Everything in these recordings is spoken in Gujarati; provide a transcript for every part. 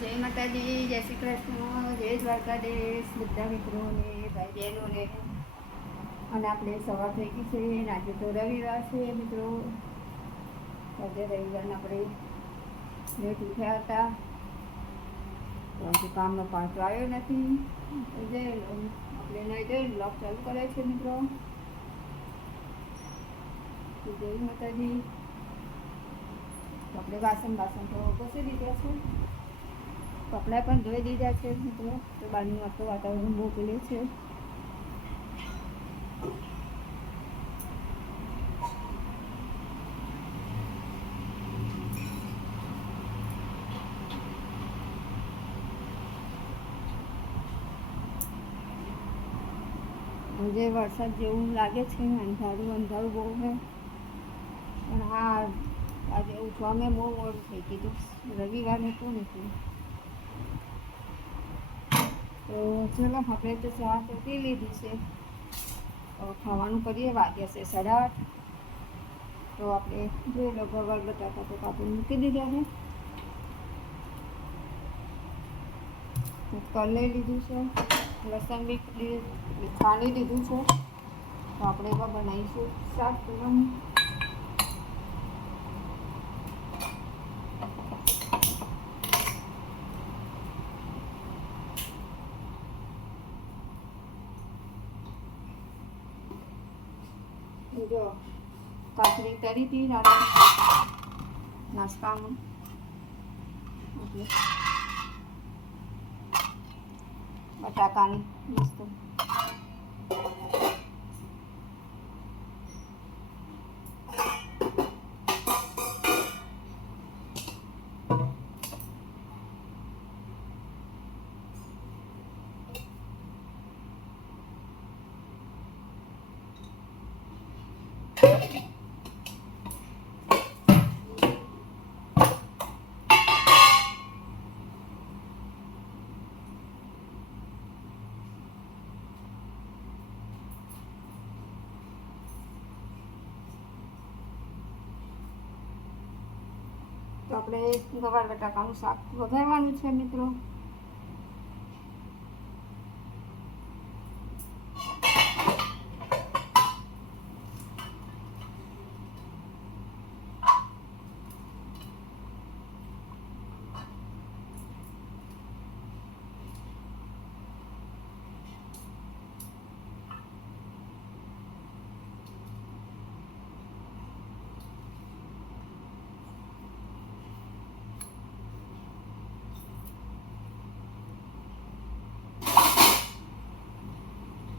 જય માતાજી, જય શ્રી કૃષ્ણ, જય દ્વારકાધીશ બધા મિત્રોને, ભાઈ બહેનોને. અને આપણે સવાર થઈ ગઈ છે અને આજે તો રવિવાર છે મિત્રો. આજે રવિવારના આપણે લેટ ઉઠ્યા હતા, તો આજે કામનો પાછો આવ્યો નથી. આપણે નહીં જઈને બ્લોગ ચાલુ કરે છે મિત્રો. જય માતાજી. આપણે વાસણ તો ઘસી દીધા છે, કપડાં પણ ધોઈ દીધા છે મિત્રો. તો બહારનું તો વાતાવરણ બહુ પેલું છે. જે વરસાદ જેવું લાગે છે, અંધારું બહુ છે. પણ આજે ઉઠવામાં બહુ મોડું થઈ ગયું, રવિવાર હતું નથી. તો ચલો આપણે તો ચા તો પી લીધી છે. ખાવાનું કરીએ, વાગ્યા છે 8:30. તો આપણે જોઈ લો ગવાર બટાકા તો કાપી મૂકી દીધા છે. કુકર લઈ લીધું છે, લસણ બી છાણી દીધું છે. તો આપણે એમાં બનાવીશું શાક કરવાનું. જો કાકરી તરી હતી નાસ્તામાં, બટાકાની મસ્ત. તો આપણે ગવાર બટાકાનું શાક વઘારવાનું છે મિત્રો.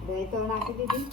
દહીં તો નાખી દીધી.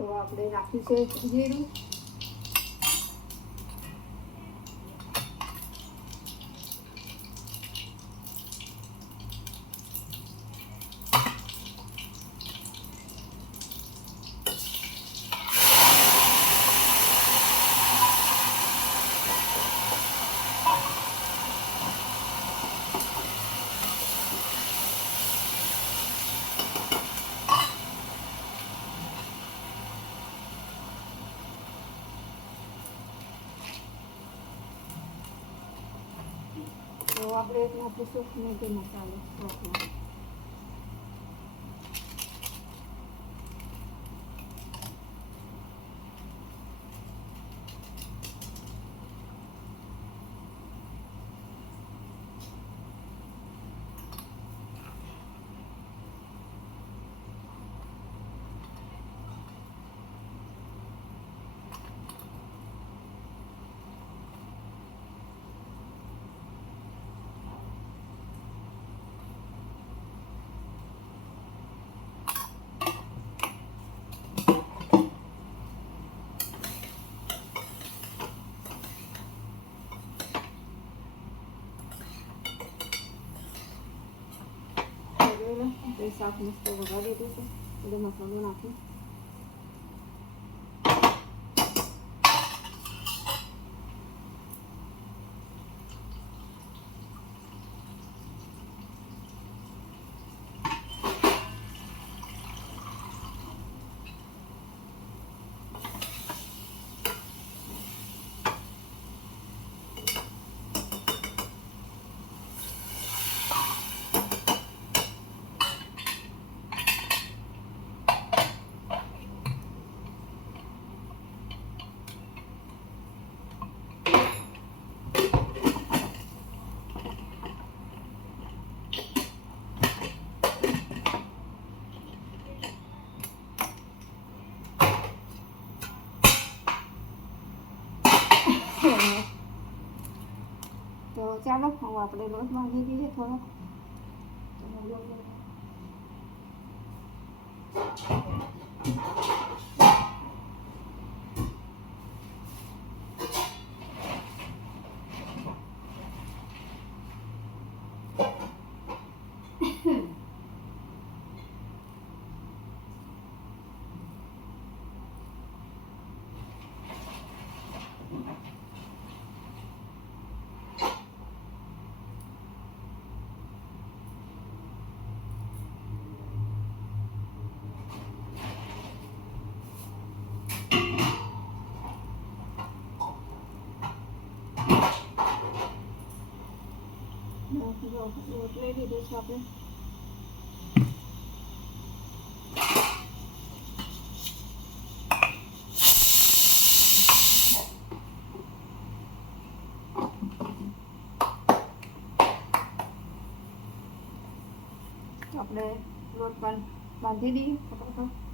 તો આપણે નાખ્યું છે જીરું. તો આપણે એક નાખીશું મેગી મસાલો. શાક મસ્ત વઘારી દીધું છે એટલે મસાલો નાખી તો ચાલો હવે આપણે લોટ બાંધી દઈએ થોડો લોટ લઈ લીધો છે આપણે આપણે લોટ પણ બાંધી દઈએ ફટાફટ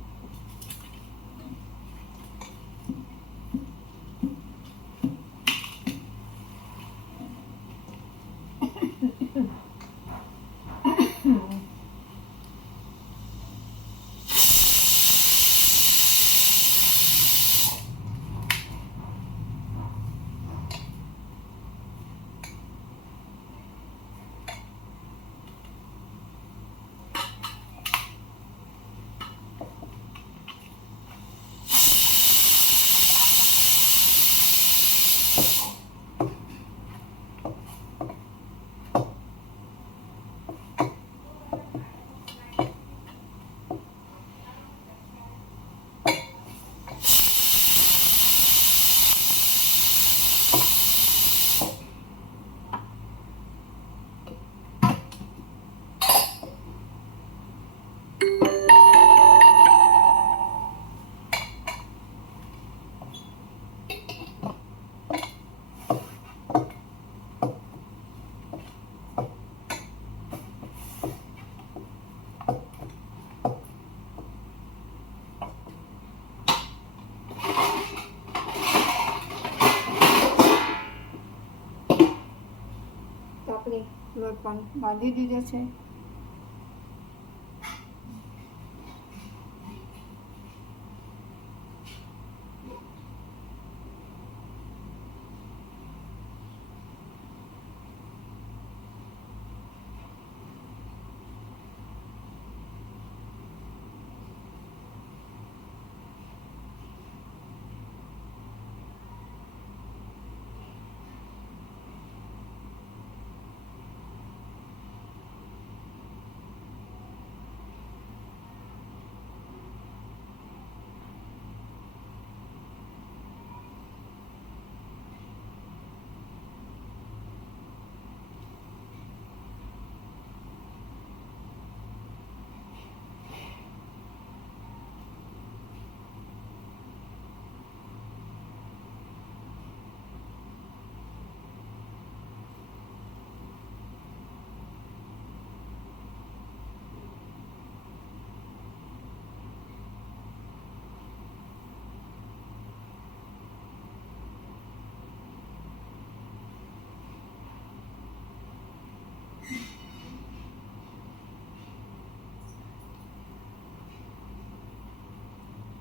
આપણે લોટ પણ બાંધી દીધો છે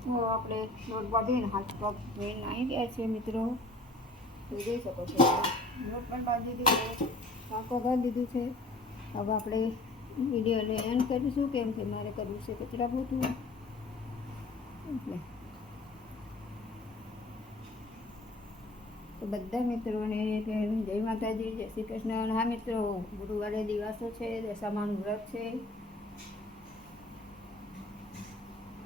તો આપણે લોટ બાંધીને હાથ પગ ધોઈને આવી ગયા છીએ મિત્રો તો જોઈ શકો છો લોટ પણ બાંધી દીધો શાક વઘારી દીધું છે હવે આપણે વિડીયોને એન્ડ કરીશું, કેમ કે મારે કરવું છે કચરા પોતું એટલે. તો બધા મિત્રોને જય માતાજી, જય શ્રી કૃષ્ણ. હા મિત્રો, ગુરુવારે દિવસો છે, દશામાનું વ્રત છે,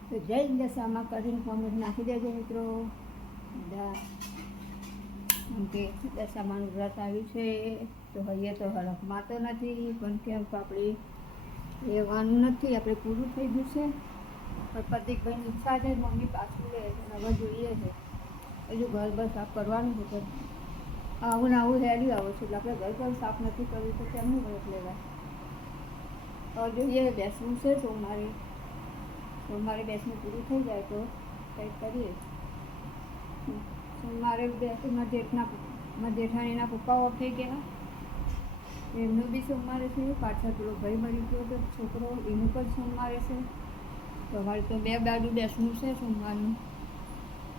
તો જય દશામાં કરીને કોમેન્ટ નાખી દેજો મિત્રો બધા. કેમ કે દશામાનું વ્રત આવ્યું છે તો હૈયે તો હરખમાં તો નથી, પણ કેમ આપણે રહેવાનું નથી, આપણે પૂરું થઈ ગયું છે. પણ પ્રતિકભાઈની ઈચ્છા છે મમ્મી પાછું લે, હવે જોઈએ છે. હજુ ઘર બર સાફ કરવાનું છે, પણ આવું ને આવું હેડી આવું છું એટલે આપણે ઘર પર સાફ નથી કરવું તો કેમનું વ્રત લેવાય. હવે જોઈએ, બેસવું છે સોમવારે બેસવું પૂરું થઈ જાય તો કંઈક કરીએ. સોમવારે મારા જેઠાણીના પપ્પા ઓફ થઈ ગયા, એમનું બી સોમવારે છે. પાછળ પેલો ભાઈ મરી ગયો તો છોકરો, એનું પણ સોમવારે છે. તો અમારે તો બે બાજુ બેસવું છે સોમવારનું.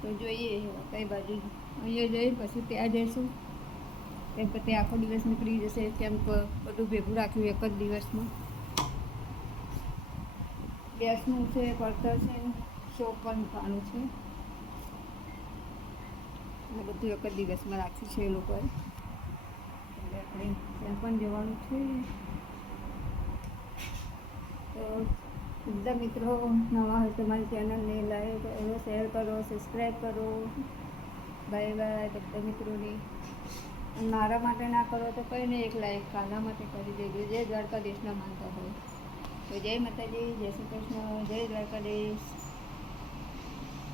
તો જોઈએ કઈ બાજુ અહીંયા જઈ પછી ત્યાં જઈશું, કેમ કે ત્યાં આખો દિવસ નીકળી જશે. કેમ કે બધું ભેગું રાખ્યું એક જ દિવસમાં. ગેસનું છે, પડતર છે, શોપ પણ મૂકવાનું છે, અને બધું એક જ દિવસમાં રાખ્યું છે એ લોકોએ. એટલે આપણે ત્યાં પણ જવાનું છે. તો બધા મિત્રો નવા હોય તો મારી ચેનલને લાઈક કરો, શેર કરો, સબસ્ક્રાઈબ કરો. બાય બાય બધા મિત્રોને. અને મારા માટે ના કરો તો કંઈ નહીં, એક લાઈક કાના માટે કરી દેજો, જે દ્વારકાધીશના માનતા હોય. તો જય માતાજી, જય શ્રી કૃષ્ણ, જય દ્વારકાધીશ.